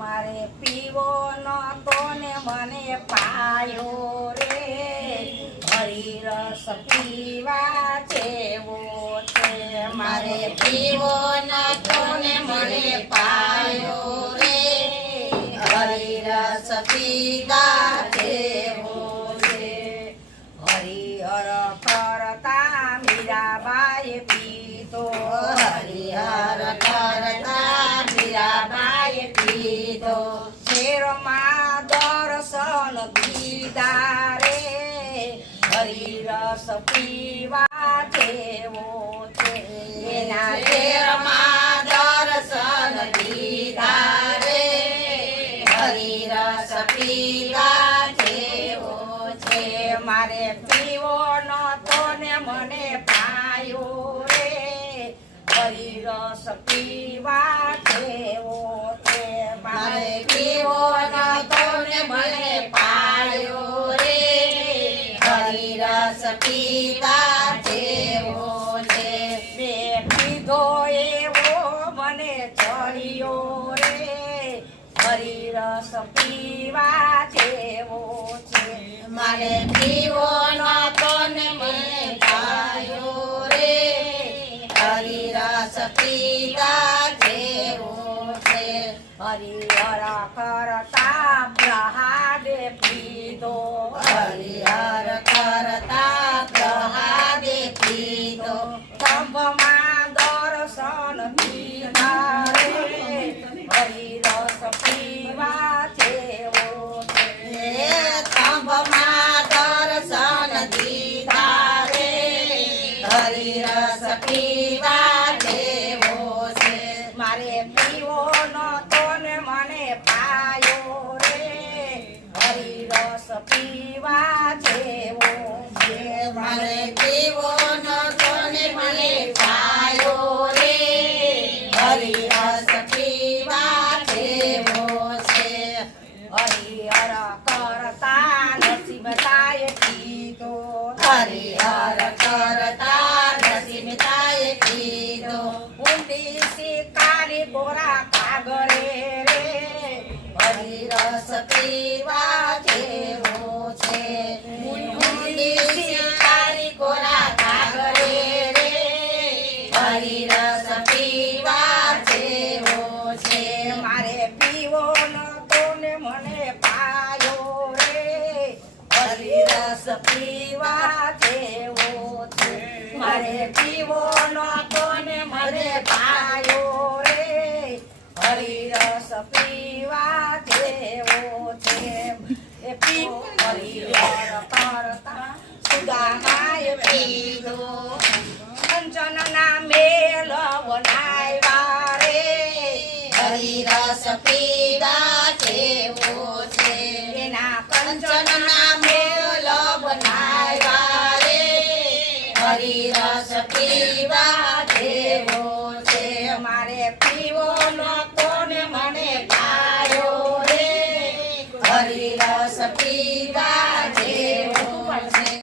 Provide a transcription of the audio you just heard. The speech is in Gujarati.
મારે પીવો નતો ને મને પાયો રે, હરિરસ પીવા જેવો છે. મારે પીવો નતો ને મને પાયો રે, હરિરસ પીવા જેવો છે. હરિહર કરતા મીરાબાઈ પીતો, હરિહર કરતા મીરાબાઈ પીતો. શેરમાં દર્શન દીધા રે, હરિરસ પીવા જેવો છે. એના શેરમાં દર્શન દીધા રે, હરિરસ પીવા જેવો છે. મારે પીવો નતો ને મને પાયો રે, હરિરસ પીવા જેવો છે. મારે પીવો નતો ને મને પાયો રે, હરિરસ પીવા જેવો છે. મેં પીધો એવો મને ચડ્યો રે, હરિરસ પીવા જેવો છે. મારે પીવો નતો ને મને પાયો રે, હરિરસ પીવા જેવો છે. હરિહર કરતા પ્રહાદે પીધો, હરિહર કરતા પ્રહાદે પીધો. સ્તંભમાં દર્શન દીધા રે, હરિરસ પીવા જેવો છે. સ્તંભમાં દર્શન દીધા રે, હરિરસ પીવા જેવો છે. મારે પીવો નતો ને મને પાયો રે, હરિરસ પીવા જેવો છે. મારે પીવો નતો ને મને પાયો રે, હરિરસ પીવા જેવો છે. હરિહર કરતા નરસિંહતાએ પીધો, હરિહર કરતા નરસિંહતાએ પીધો. ઊંડી શિકારી કોરા કાગરે રે, હરિરસ પીવા જેવો છે. ઊંડી શિકારી કોરા કાગરે રે, હરિરસ પીવા જેવો છે. મારે પીવો નતો ને મને પાયો રે, હરિરસ પીવા જેવો છે. મારે પીવો નતો ને મને પાયો રે, હરિરસ પીવા જેવો છે. એ પીવો હરિહર કરતા સુદામાએ પીધો, કંચનના મેલ બનાવ્યા રે, હરિરસ પીવા જેવો છે. એના કંચનના મેલ બનાવ્યા રે, હરિરસ પીવા જેવો છે. મારે પીવો ન